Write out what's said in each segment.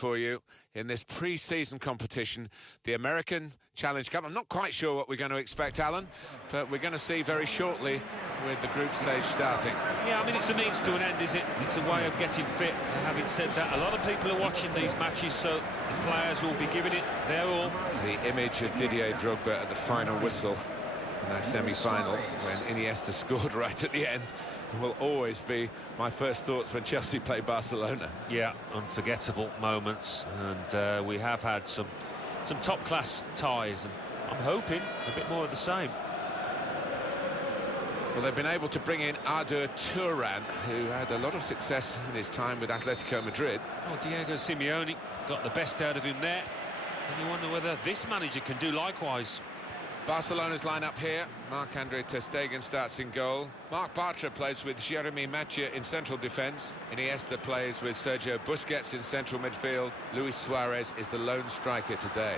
for you in this pre-season competition, the American Challenge Cup. I'm not quite sure what we're going to expect, Alan, but we're going to see very shortly with the group stage starting. Yeah, I mean, it's a means to an end, is it? It's a way of getting fit. And having said that, a lot of people are watching these matches, so the players will be giving it their all. The image of Didier Drogba at the final whistle in that semi-final when Iniesta scored right at the end will always be my first thoughts when Chelsea play Barcelona. Yeah, unforgettable moments, and we have had some top-class ties, and I'm hoping a bit more of the same. Well, they've been able to bring in Artur Turan, who had a lot of success in his time with Atletico Madrid. Oh, Diego Simeone got the best out of him there, and you wonder whether this manager can do likewise. Barcelona's line-up here. Marc-Andre ter Stegen starts in goal. Marc Bartra plays with Jeremy Mathieu in central defence. Iniesta plays with Sergio Busquets in central midfield. Luis Suarez is the lone striker today.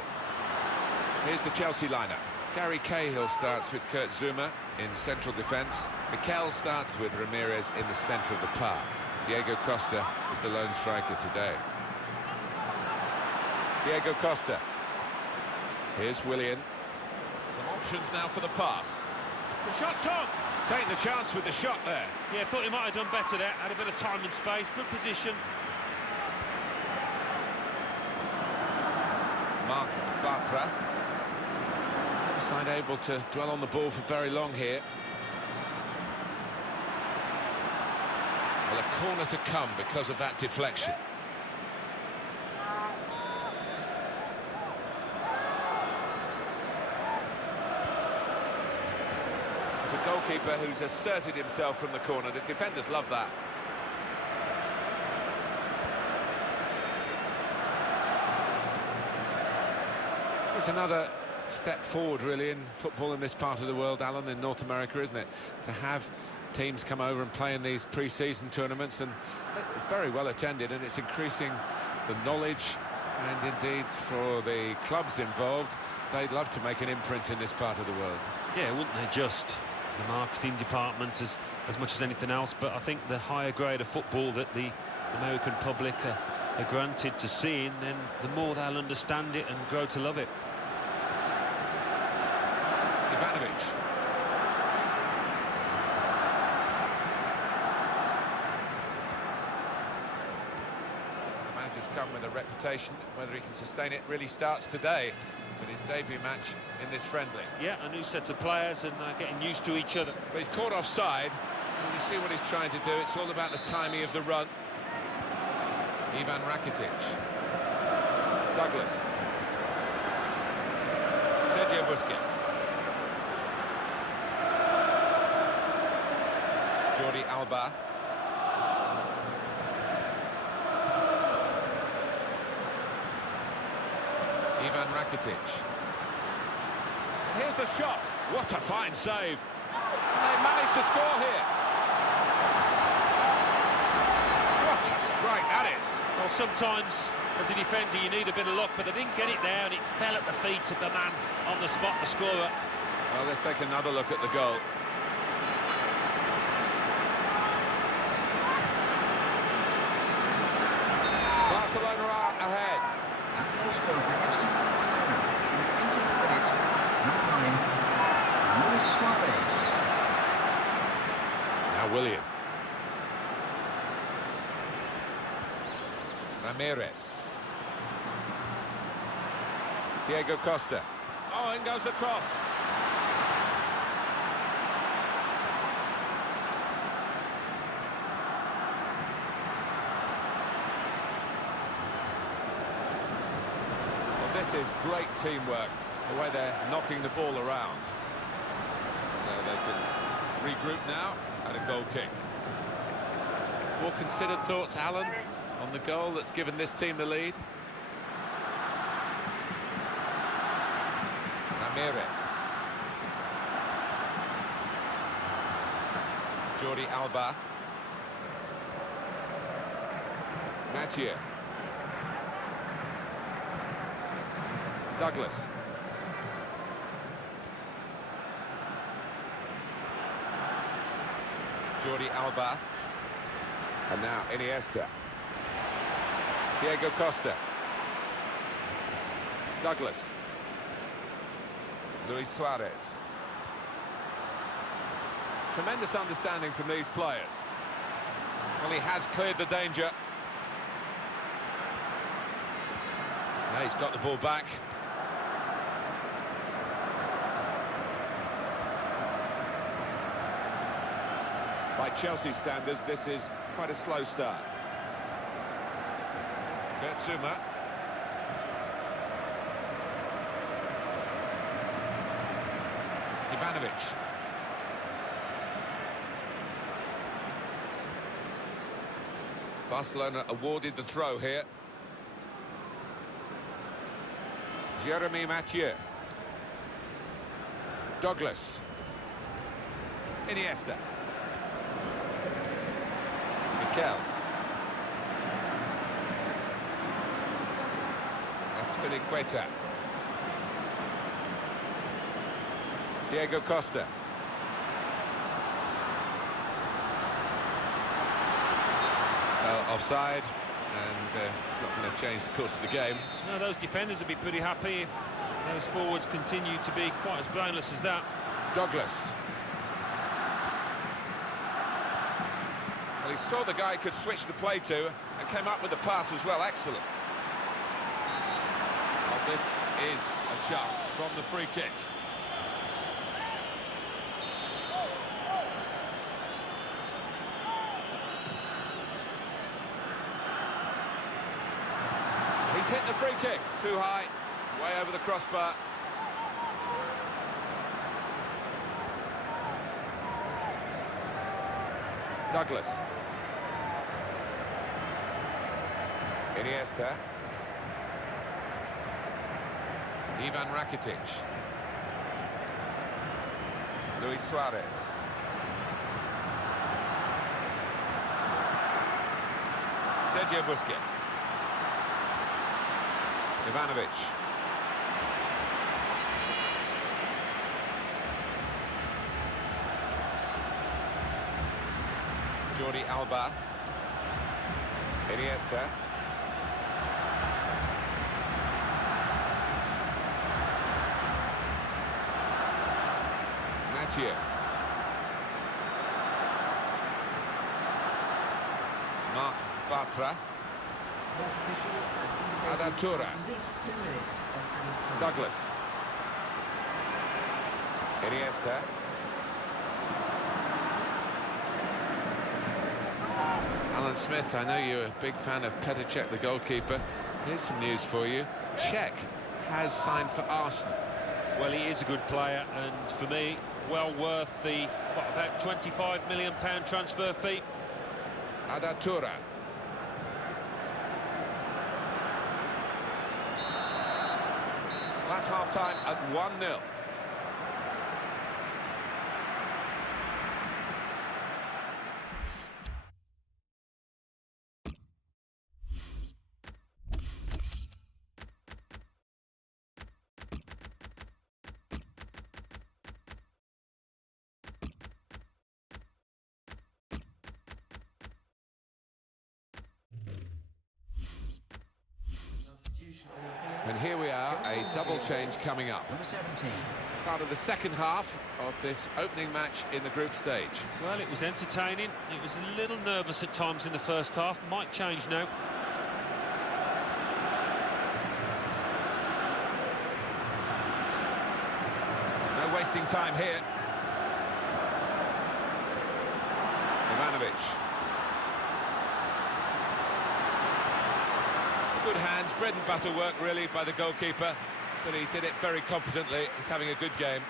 Here's the Chelsea line-up. Gary Cahill starts with Kurt Zuma in central defence. Mikel starts with Ramirez in the centre of the park. Diego Costa is the lone striker today. Diego Costa. Here's Willian. Some options now for the pass. The shot's on! Taking the chance with the shot there. Yeah, thought he might have done better there. Had a bit of time and space, good position. Marc Bartra. Side able to dwell on the ball for very long here. Well, a corner to come because of that deflection. It's a goalkeeper who's asserted himself from the corner. The defenders love that. It's another step forward, really, in football in this part of the world, Alan, in North America, isn't it? To have teams come over and play in these pre-season tournaments, and very well attended, and it's increasing the knowledge, and indeed for the clubs involved, they'd love to make an imprint in this part of the world. Yeah, wouldn't they just? The marketing department as much as anything else, but I think the higher grade of football that the American public are granted to seeing, then the more they'll understand it and grow to love it. Ivanovic. The manager's come with a reputation. Whether he can sustain it really starts today with his debut match in this friendly. Yeah, a new set of players, and they're getting used to each other. But he's caught offside. And you see what he's trying to do. It's all about the timing of the run. Ivan Rakitic. Douglas. Sergio Busquets. Jordi Alba. Ivan Rakitic. Here's the shot. What a fine save. And they managed to score here. What a strike that is. Well, sometimes, as a defender, you need a bit of luck, but they didn't get it there, and it fell at the feet of the man on the spot, the scorer. Well, let's take another look at the goal. Barcelona are ahead. And goal scorer for FC Barcelona in the 18th minute, number 9, Luis Suarez. Now Willian. Ramirez. Diego Costa. Oh, in goes the cross. Well, this is great teamwork, the way they're knocking the ball around. So they can regroup now and a goal kick. More considered thoughts, Alan, on the goal that's given this team the lead. Ramirez. Jordi Alba. Mathieu. Douglas. Jordi Alba. And now Iniesta. Diego Costa. Douglas. Luis Suarez. Tremendous understanding from these players. Well, he has cleared the danger. Now he's got the ball back. By Chelsea standards, this is quite a slow start. Kurtzuma. Ivanovic. Barcelona awarded the throw here. Jeremy Mathieu. Douglas. Iniesta. Mikel. Azpilicueta. Diego Costa. Well, offside, and it's not going to change the course of the game. No, those defenders would be pretty happy if those forwards continue to be quite as brainless as that. Douglas. Well, he saw the guy could switch the play to and came up with the pass as well. Excellent. Well, this is a chance from the free kick. He's hit the free kick. Too high. Way over the crossbar. Douglas. Iniesta. Ivan Rakitic. Luis Suarez. Sergio Busquets. Ivanovic. Jordi Alba. Iniesta. Mathieu. Marc Bartra. Adatura. Douglas. Iniesta. Alan Smith, I know you're a big fan of Petr Cech, the goalkeeper. Here's some news for you. Cech has signed for Arsenal. Well, he is a good player, and for me, well worth the, what, about £25 million transfer fee. Adatura. That's half-time at 1-0. And here we are, a double change coming up. Number 17. Start of the second half of this opening match in the group stage. Well, it was entertaining. It was a little nervous at times in the first half. Might change now. No wasting time here. Ivanovic. Good hands, bread and butter work really by the goalkeeper, but he did it very competently. He's having a good game.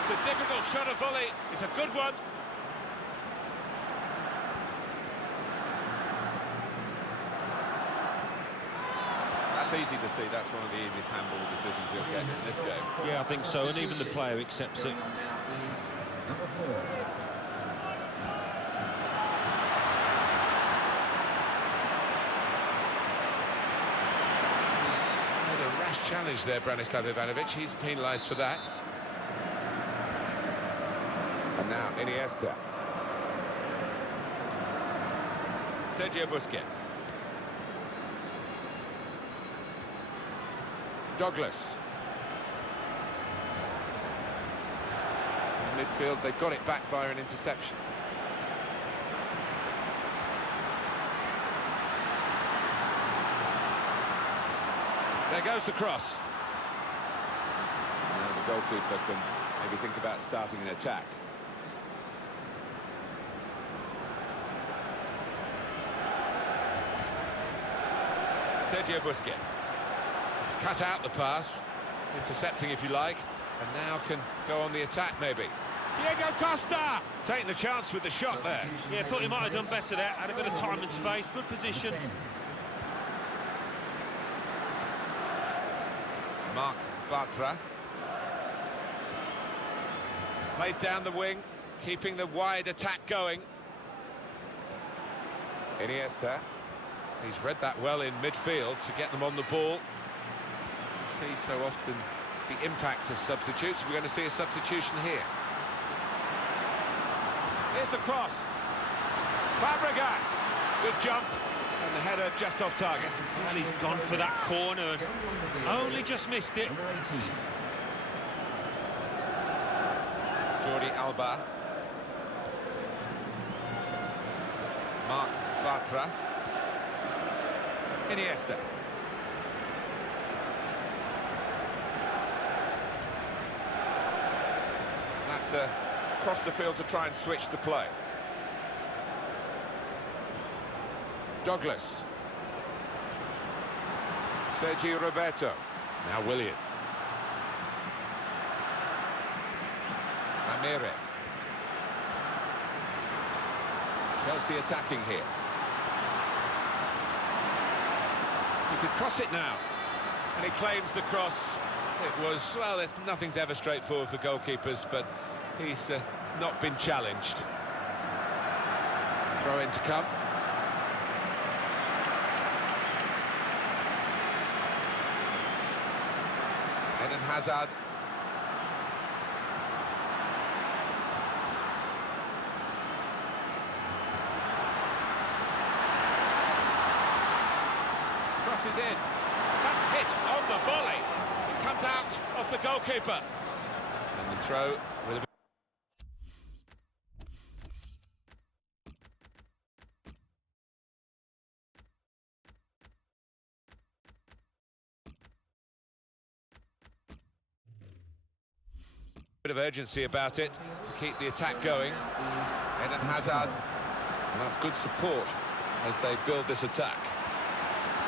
It's a difficult shot of volley. It's a good one. That's easy to see. That's one of the easiest handball decisions he'll get in this game. Yeah, I think so, and even the player accepts it. Number 4. He's made a rash challenge there, Branislav Ivanovic. He's penalised for that. And now Iniesta. Sergio Busquets. Douglas. In midfield, they've got it back via an interception. There goes the cross. Now the goalkeeper can maybe think about starting an attack. Sergio Busquets. He's cut out the pass, intercepting if you like, and now can go on the attack maybe. Diego Costa taking the chance with the shot there. Yeah, thought he might have done better there. Had a bit of time and space, good position. Marc Bartra. Played down the wing, keeping the wide attack going. Iniesta. He's read that well in midfield to get them on the ball. See so often the impact of substitutes. We're going to see a substitution here. Here's the cross. Fabregas. Good jump. And the header just off target. Well, he's gone for that corner and only just missed it. Number 18. Jordi Alba. Marc Bartra. Iniesta. That's across the field to try and switch the play. Douglas. Sergio Roberto. Now Willian. Ramirez. Chelsea attacking here. He could cross it now. And he claims the cross. It was, well, nothing's ever straightforward for goalkeepers, but he's not been challenged. Throw in to come. Eden Hazard. Crosses in. That hit on the volley. It comes out off the goalkeeper. And the throw with a bit of urgency about it to keep the attack going. Eden Hazard, and that's good support as they build this attack.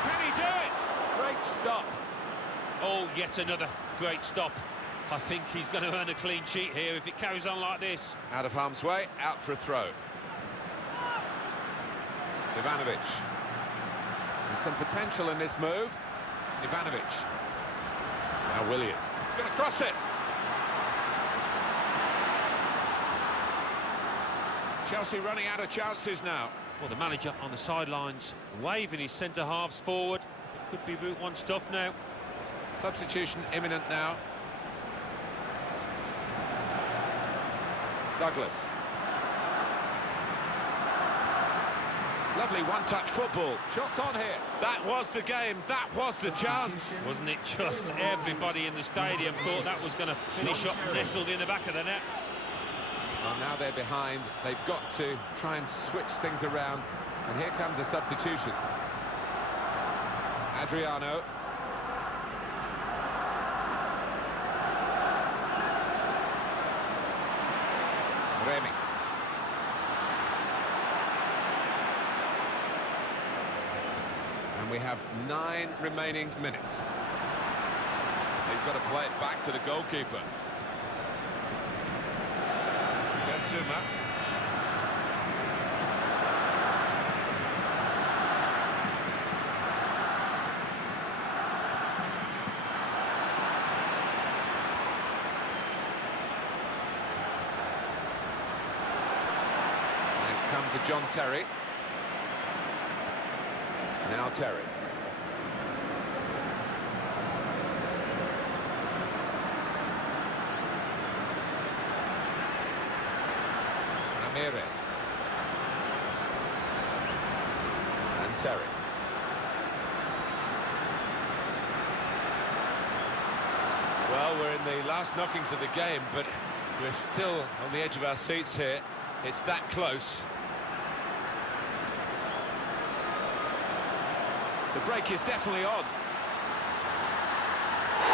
Can he do it? Great stop. Oh, yet another great stop. I think he's going to earn a clean sheet here if it carries on like this. Out of harm's way, out for a throw. Ivanovic. There's some potential in this move. Ivanovic. Now Willian. Going to cross it. Chelsea running out of chances now. Well, the manager on the sidelines waving his centre-halves forward. It could be Route 1 stuff now. Substitution imminent now. Douglas. Lovely one-touch football. Shots on here. That was the game. That was the chance. Wasn't it just everybody in the stadium thought that was going to finish up nestled in the back of the net? Well, now they're behind. They've got to try and switch things around. And here comes a substitution. Adriano. Remy. And we have 9 remaining minutes. He's got to play it back to the goalkeeper. Benzema. Next come to John Terry. Now Terry. Ramirez. And Terry. Well, we're in the last knockings of the game, but we're still on the edge of our seats here. It's that close. The break is definitely on. Oh,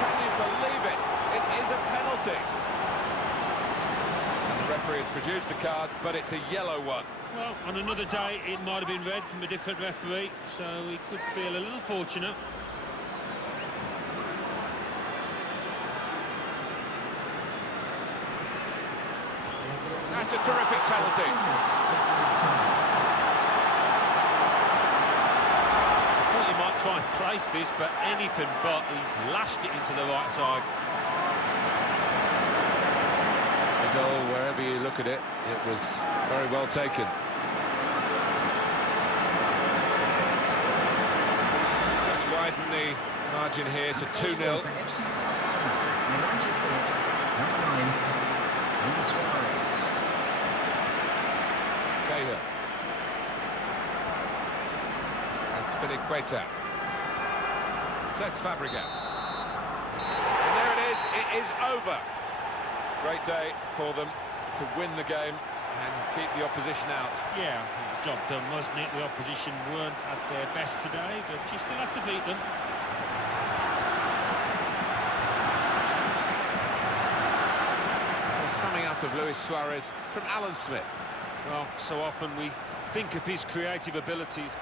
can you believe it? It is a penalty. And the referee has produced the card, but it's a yellow one. Well, on another day, it might have been red from a different referee, so he could feel a little fortunate. That's a terrific penalty. I thought you might try and place this, but anything but. He's lashed it into the right side. The goal, wherever you look at it, it was very well taken. Just widen the margin here to 2-0. For FC Barcelona, in the 90th minute, number 9, Luis Suarez. Cahill. And Spilicueta. Says Fabregas. And there it is. It is over. Great day for them to win the game and keep the opposition out. Yeah, it was job done, wasn't it? The opposition weren't at their best today, but you still have to beat them. The summing up of Luis Suarez from Alan Smith. Well, so often we think of his creative abilities,